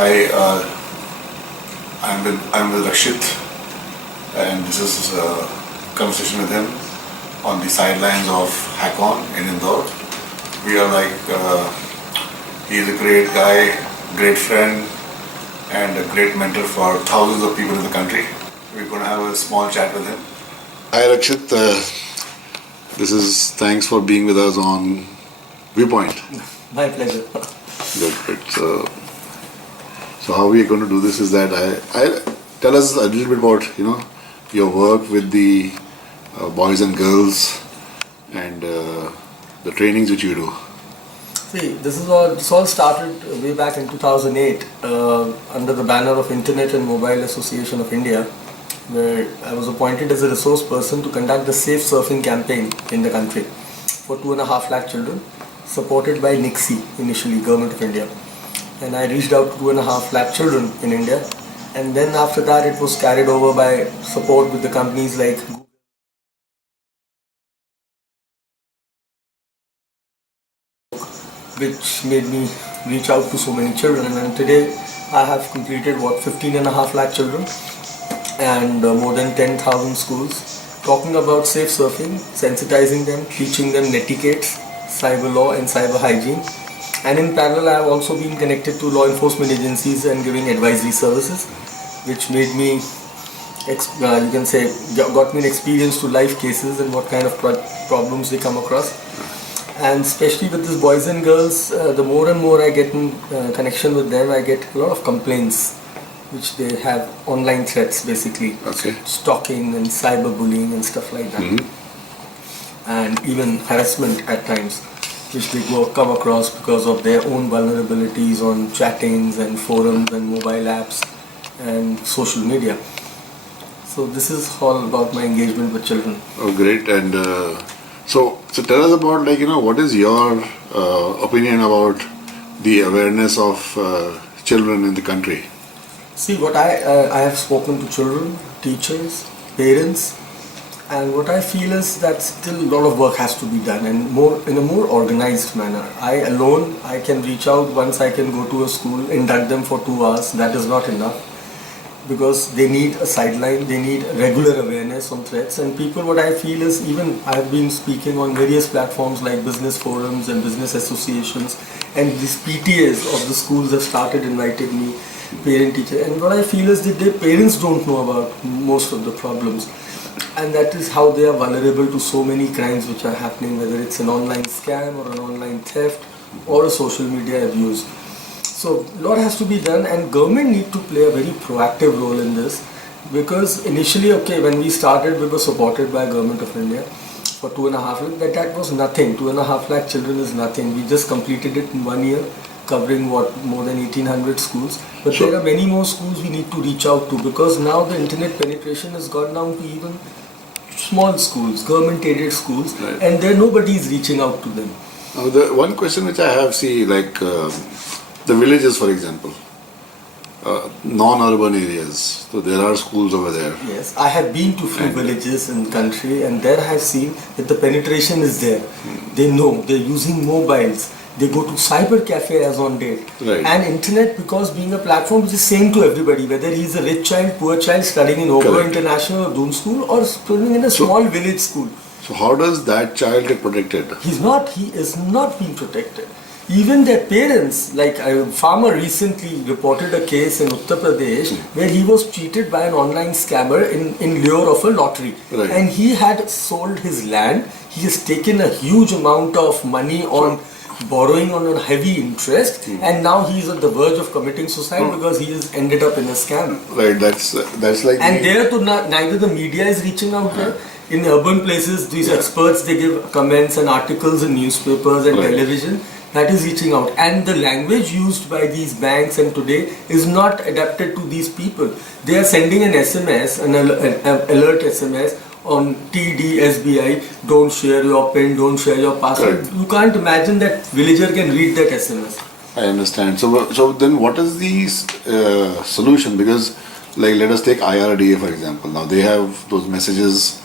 Hi, I'm with Rakshit, and this is a conversation with him on the sidelines of Hackon in Indore. We are he's a great guy, great friend, and a great mentor for thousands of people in the country. We're going to have a small chat with him. Hi, Rakshit. This is thanks for being with us on Viewpoint. My pleasure. Good. So how we are going to do this is that I tell us a little bit about your work with the boys and girls and the trainings which you do. See, this all started way back in 2008 under the banner of Internet and Mobile Association of India, where I was appointed as a resource person to conduct the safe surfing campaign in the country for 2.5 lakh children, supported by NICSI, initially Government of India. And I reached out to 2.5 lakh children in India, and then after that it was carried over by support with the companies like Google, which made me reach out to so many children. And today I have completed 15.5 lakh children and more than 10,000 schools, talking about safe surfing, sensitizing them, teaching them etiquette, cyber law and cyber hygiene. And in parallel, I have also been connected to law enforcement agencies and giving advisory services, which made me, got me an experience to live cases and what kind of problems they come across. And especially with these boys and girls, the more and more I get in connection with them, I get a lot of complaints, which they have online threats basically, stalking and cyberbullying and stuff like that, and even harassment at times, which they come across because of their own vulnerabilities on chattings and forums and mobile apps and social media. So this is all about my engagement with children. Oh, great. And so tell us about what is your opinion about the awareness of children in the country? See, what I have spoken to children, teachers, parents, and what I feel is that still a lot of work has to be done, and in a more organized manner. I can reach out once, I can go to a school, induct them for 2 hours. That is not enough, because they need a sideline, they need regular awareness on threats. And people, what I feel is, even I have been speaking on various platforms like business forums and business associations, and these PTAs of the schools have started inviting me, parent teacher, and what I feel is that their parents don't know about most of the problems. And that is how they are vulnerable to so many crimes which are happening, whether it's an online scam or an online theft or a social media abuse. So a lot has to be done, and government need to play a very proactive role in this, because initially, when we started, we were supported by Government of India for 2.5 lakh, but that was nothing. 2.5 lakh children is nothing. We just completed it in 1 year, covering more than 1,800 schools. But there are many more schools we need to reach out to, because now the internet penetration has gone down to even small schools, government aided schools, and there nobody is reaching out to them. Now, the one question which I have, the villages, for example, non-urban areas, so there are schools over there. Yes, I have been to few villages in the country, and there I have seen that the penetration is there. They know, they're using mobiles. They go to cyber cafe as on date. And internet, because being a platform, is the same to everybody, whether he's a rich child, poor child, studying in Oberoi International or Doon School, or studying in a small village school. So how does that child get protected? He is not being protected. Even their parents, like a farmer recently reported a case in Uttar Pradesh where he was cheated by an online scammer in lure of a lottery. And he had sold his land. He has taken a huge amount of money on borrowing on a heavy interest, and now he is at the verge of committing suicide because he has ended up in a scam. That's like. And neither the media is reaching out there. In urban places, these experts, they give comments and articles in newspapers and television. That is reaching out, and the language used by these banks and today is not adapted to these people. They are sending an SMS, an alert SMS on TD SBI, don't share your PIN, don't share your password. You can't imagine that villager can read that SMS. I understand. So then what is the solution? Because let us take IRDA for example. Now they have those messages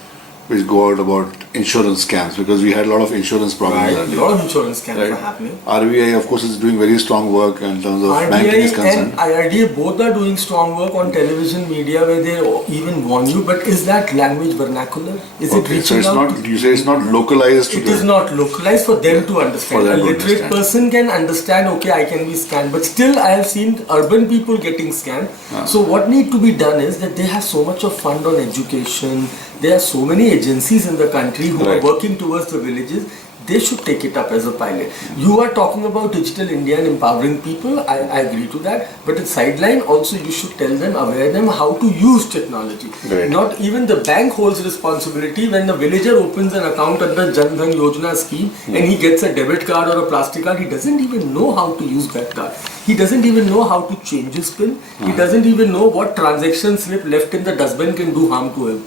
which go out about insurance scams, because we had a lot of insurance problems Right. A earlier. lot of insurance scams Right. are happening. RBI, of course, is doing very strong work in terms of RBI banking is and concerned. IRDA both are doing strong work on television media where they even warn you. But is that language vernacular? Is it Okay, so reaching it's out? not, you say it's not localized to It is not localized for them to understand. For them A to literate understand. person can understand, okay, I can be scammed, but still I have seen urban people getting scammed. So what need to be done is that they have so much of fund on education. There are so many agencies in the country who Right. are working towards the villages. They should take it up as a pilot. You are talking about digital India and empowering people. I agree to that. But at sideline also you should tell them, aware them how to use technology. Right. Not even the bank holds responsibility when the villager opens an account under Jan Dhan Yojana scheme and he gets a debit card or a plastic card. He doesn't even know how to use that card. He doesn't even know how to change his PIN. He doesn't even know what transaction slip left in the dustbin can do harm to him.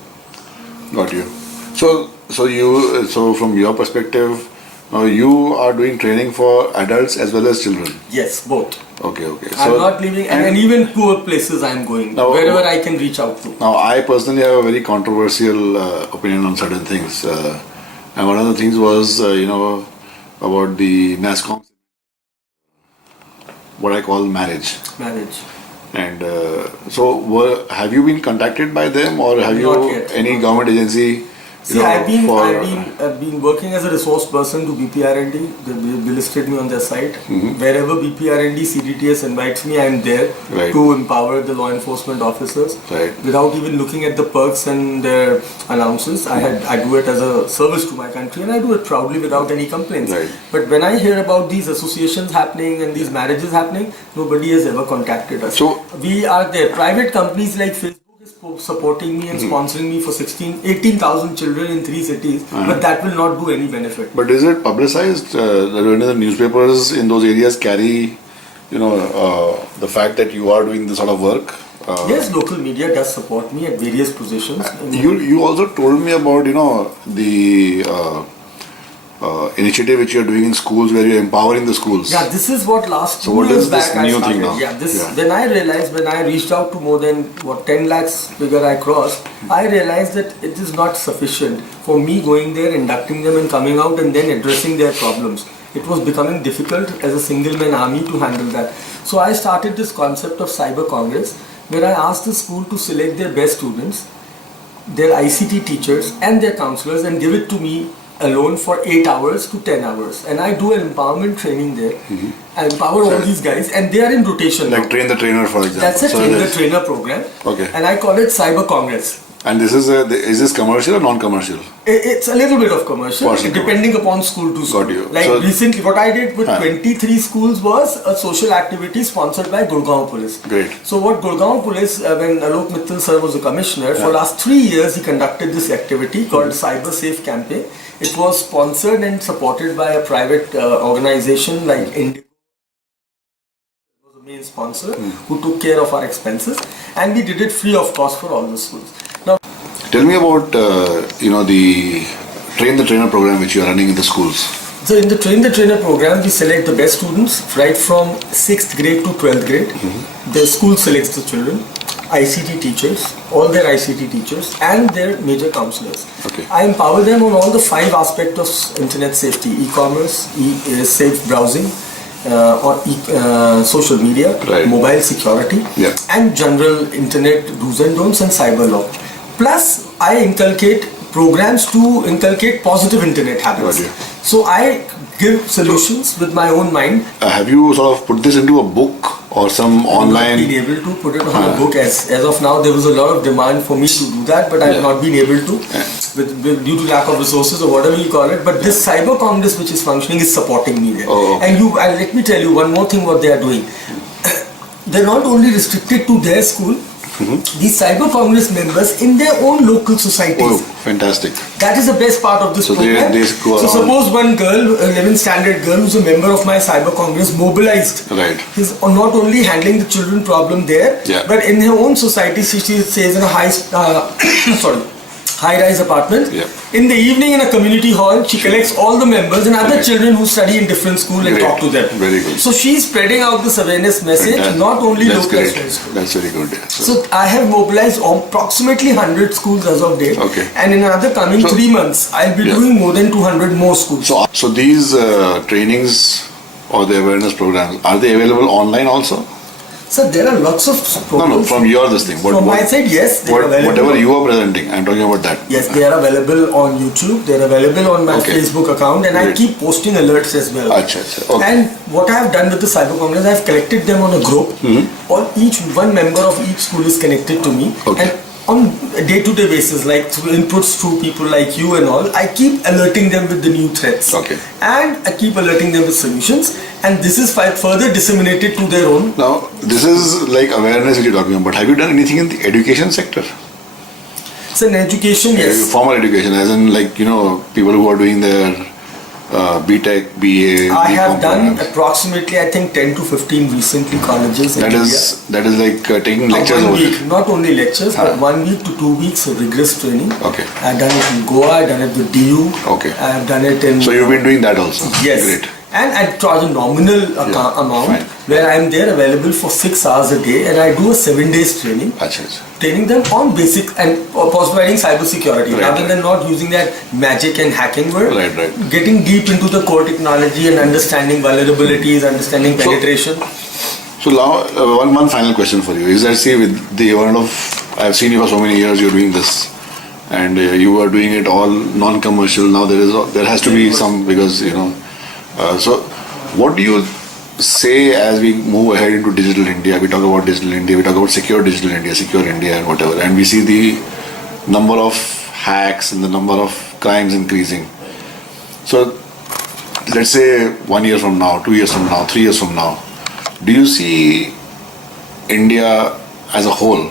Got you. So from your perspective, now you are doing training for adults as well as children. Yes, both. Okay. I'm not leaving, and even poor places I'm going, Now, wherever I can reach out to. Now, I personally have a very controversial opinion on certain things, and one of the things was, about the NASCOM, what I call marriage. Marriage. And have you been contacted by them, or have Not you yet. any government agency? See, I've been working as a resource person to BPRND. They listed me on their site. Wherever BPRND CDTS invites me, I'm there Right. to empower the law enforcement officers. Right. Without even looking at the perks and their announces, I do it as a service to my country, and I do it proudly without any complaints. Right. But when I hear about these associations happening and these marriages happening, nobody has ever contacted us. So- we are there. Private companies like Facebook is supporting me and sponsoring me for 18,000 children in 3 cities, but that will not do any benefit. But is it publicized? When the newspapers in those areas carry, the fact that you are doing this sort of work? Yes, local media does support me at various positions. You also told me about the initiative which you are doing in schools where you are empowering the schools. Yeah, this is what last So 2 what years is this back I new started. thing now? Yeah, when I realized, when I reached out to more than 10 lakhs figure I crossed, I realized that it is not sufficient for me going there, inducting them and coming out and then addressing their problems. It was becoming difficult as a single man army to handle that. So I started this concept of Cyber Congress, where I asked the school to select their best students, their ICT teachers and their counselors, and give it to me alone for 8 hours to 10 hours. And I do an empowerment training there. I empower all these guys, and they are in rotation Like now. train the trainer, for example. That's a So train the there's- trainer program. Okay. And I call it Cyber Congress. And this is this commercial or non-commercial? It's a little bit of commercial, Partial depending upon school to school. Got you. Like So- recently, what I did with 23 schools was a social activity sponsored by Gurgaon Police. Great. So what Gurgaon Police, when Alok Mittal sir was the commissioner, for last 3 years he conducted this activity called Cyber Safe Campaign. It was sponsored and supported by a private organization like IndiaWatch. Was the main sponsor who took care of our expenses, and we did it free of cost for all the schools. Now, Tell me about the train the trainer program which you are running in the schools. so in the Train the Trainer program, we select the best students right from 6th grade to 12th grade. The school selects the children, ICT teachers, all their ICT teachers, and their major counselors. Okay. I empower them on all the 5 aspects of internet safety: e-commerce, safe browsing, social media, Right. mobile security, Yeah. and general internet do's and don'ts and cyber law. Plus, I inculcate programs to inculcate positive internet habits. Got you. So I give solutions with my own mind. Have you sort of put this into a book or some I've not online? been able to put it on a book as of now. There was a lot of demand for me to do that, but I have not been able to due to lack of resources or whatever you call it. But this Cyber Congress which is functioning is supporting me there. Oh, okay. And let me tell you one more thing what they are doing. They're not only restricted to their school. These Cyber Congress members in their own local societies. Oh, fantastic. That is the best part of this So they program. go So around- suppose one girl, 11th standard girl who's a member of my Cyber Congress, mobilized. Right. Is not only handling the children problem there, Yeah. but in her own society, she stays in a high-rise apartment. Yeah. In the evening in a community hall, she collects all the members and other children who study in different schools and Great. talk to them. Very good. So she's spreading out this awareness message, Fantastic. not only That's local great. schools. That's very good. Yeah. So I have mobilized approximately 100 schools as of date. Okay. And in another coming 3 months, I'll be doing more than 200 more schools. So these trainings or the awareness programs, are they available online also? So there are lots of programs. No, from your this thing. From my side, yes, they are available. Whatever you are presenting, I'm talking about that. Yes, they are available on YouTube. They are available on my Facebook account, and I keep posting alerts as well. Achha. Okay. And what I have done with the cyber commoners, I have collected them on a group. Or each one member of each school is connected to me. Okay. And on a day-to-day basis, like through inputs through people like you and all, I keep alerting them with the new threats. Okay. And I keep alerting them with solutions. And this is further disseminated to their own. Now, this is like awareness that you're talking about. Have you done anything in the education sector? So in education, yes. Formal education, as in like, people who are doing their B.Tech, BA. I have BCom done programs. approximately, I think, 10 to 15 recently colleges in That India. is like taking lectures 1 over week, there. not only lectures, but 1 week to 2 weeks of rigorous training. Okay. I've done it in Goa, I've done it with DU. Okay. I've done it in... So you've been doing that also? Yes. Great. And I charge a nominal amount fine. where I'm there available for 6 hours a day, and I do a 7 days training. Achha. Training them on basic and providing cyber security rather Right. than not using that magic and hacking word. Right. Getting deep into the core technology and understanding vulnerabilities, understanding penetration. So now, one final question for you is that, see, with the amount of, I've seen you for so many years, you're doing this, and you are doing it all non-commercial. Now there has to be some, because so what do you say as we move ahead into digital India? We talk about digital India, we talk about secure digital India, secure India, and whatever, and we see the number of hacks and the number of crimes increasing. So let's say 1 year from now, 2 years from now, 3 years from now, do you see India as a whole,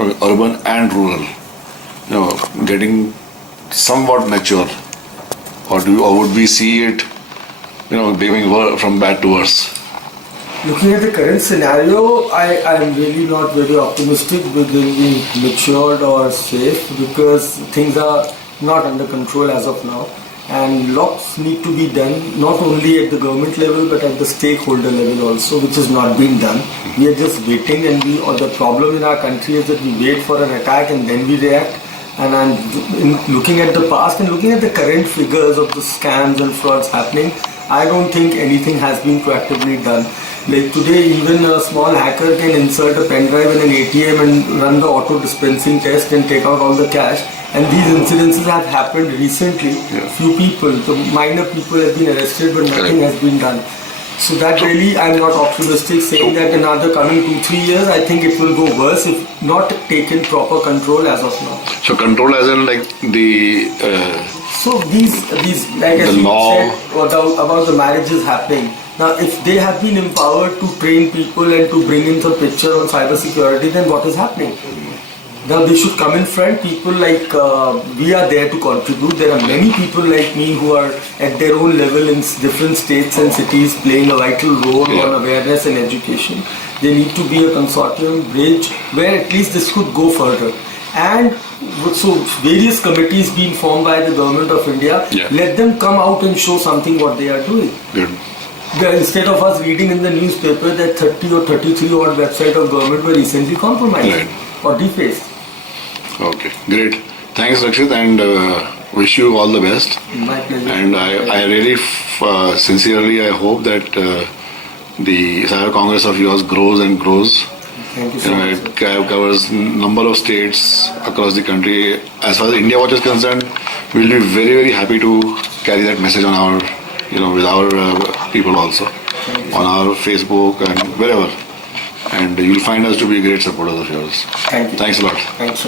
urban and rural, getting somewhat mature, or would we see it, becoming from bad to worse? Looking at the current scenario, I am really not very optimistic with it being matured or safe, because things are not under control as of now. And lots need to be done, not only at the government level but at the stakeholder level also, which has not been done. We are just waiting, and the problem in our country is that we wait for an attack and then we react. And looking at the past and looking at the current figures of the scams and frauds happening, I don't think anything has been proactively done. Like today, even a small hacker can insert a pen drive in an ATM and run the auto dispensing test and take out all the cash. And these incidences have happened recently. Few people, the minor people have been arrested, but nothing has been done. So that really, I'm not optimistic, saying that in another coming 2-3 years, I think it will go worse if not taken proper control as of now. So control as in like the... So these like as you said about the marriages happening. Now, if they have been empowered to train people and to bring in the picture on cyber security, then what is happening? Now they should come in front. People like we are there to contribute. There are many people like me who are at their own level in different states and cities playing a vital role on awareness and education. There need to be a consortium bridge where at least this could go further. And so various committees being formed by the government of India, let them come out and show something what they are doing. Good. Instead of us reading in the newspaper that 30 or 33 odd websites of government were recently compromised or defaced. Okay, great. Thanks, Rakshit, and wish you all the best. My pleasure. And I really, sincerely, I hope that the Cyber Congress of yours grows and grows. Thank you so much. It covers number of states across the country. As far as IndiaWatch is concerned, we'll be very, very happy to carry that message on our, with our people also, on our Facebook and wherever. And you'll find us to be great supporters of yours. Thank you. Thanks a lot. Thanks.